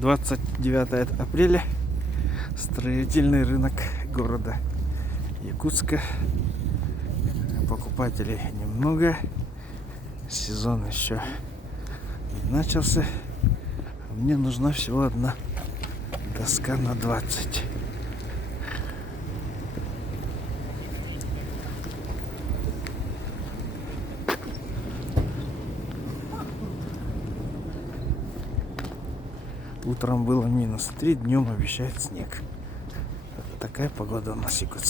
29 апреля. Строительный рынок города Якутска. Покупателей немного. Сезон еще не начался. Мне нужна всего одна доска на 20. Утром было -3, днем обещает снег. Такая погода у нас в Якутске.